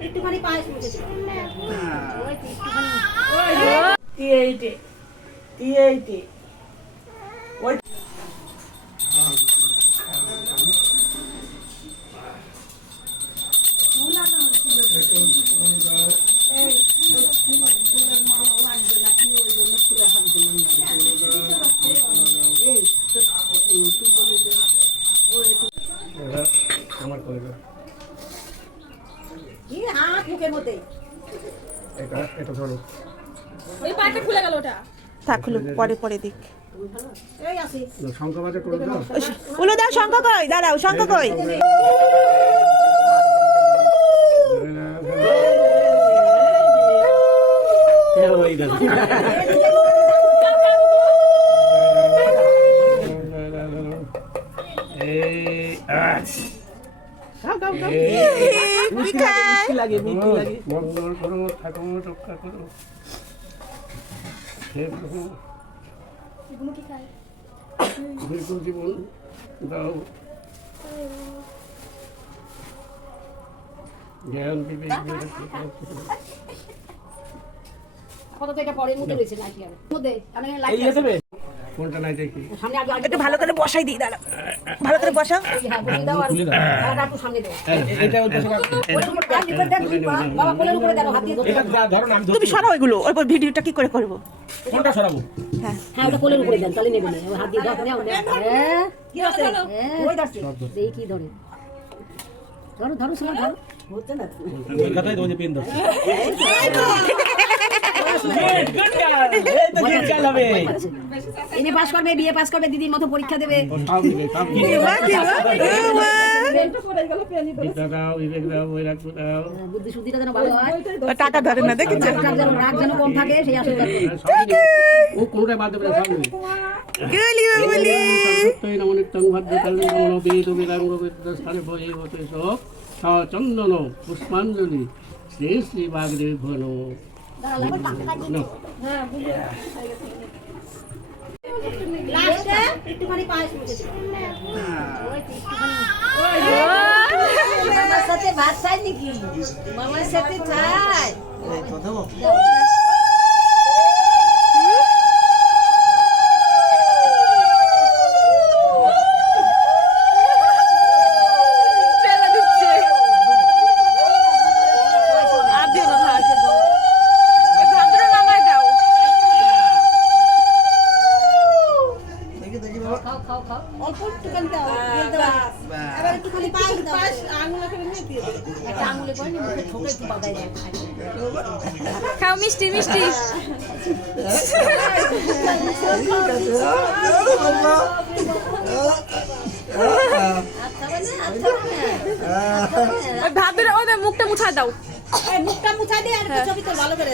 একটুখানি পায়েস মুখেছিল টিএইটে টিএইটে ওই আমার করে দাও। কি হাত মুখের মধ্যে। এটা এটা ধরো। ওই পাটা খুলে গেল ওটা। থাকল পরে পরে দিক। এই আসি শঙ্কা বাজে করে দাও। উলো দাও শঙ্খ কই? দাঁড়াও শঙ্খ কই? দেখো এই আজ মিষ্টি লাগে মিষ্টি লাগে মঙ্গল করো ঠাকুর রক্ষা করো হে প্রভু দীর্ঘ জীবন দাও জ্ঞান বিবেক বিবেক আপাতত পরের মধ্যে রয়েছে লাইট মধ্যে আমি লাইট যে কোনটা নাই দেখি। সামনে আগে আগে একটু ভালো করে বসাই দিই দাঁড়াও ভালো করে বসাও হ্যাঁ ধরে। ধরো তুমি সরাও ওইগুলো ওই ভিডিওটা কি করে করব? কোনটা সরাবো। হ্যাঁ। হ্যাঁ ওটা কোলের উপরে দেন তাহলে নেবেন না। হাত দিয়ে দাও নাও নাও হ্যাঁ কি আছে? হ্যাঁ ওই ধরছে দেখি কি ধরে। ধরো ধরো সময় ধরো। হচ্ছে না কথাই তো পেন ধরছি। পাস করবে পাস করবে দিদির মতো পরীক্ষা দেবে। বুদ্ধি শুদ্ধিটা যেন ভালো হয়। টাকা ধরে না দেখেছ? রাগ যেন কম থাকে সেই আশীর্বাদ ও কোনটা বাদ দেবে গুলি চন্দন পুষ্পাঞ্জলি শ্রী শ্রী বাগদেব একটুখানি পায়েস মামার সাথে ভাত খাই নাকি? মামার সাথে খাই খাও খাও খাও অল্প একটুখানি দাও তেল দাও এবার একটুখানি পায়েস দাও। একটা আঙুলে করে নি মুখে ঠোকে একটু বাদাই খাও মিষ্টি মিষ্টি। ভাত ওদের মুখটা মুছা দাও। মুখটা মুছা দে আর ছবি তোল ভালো করে।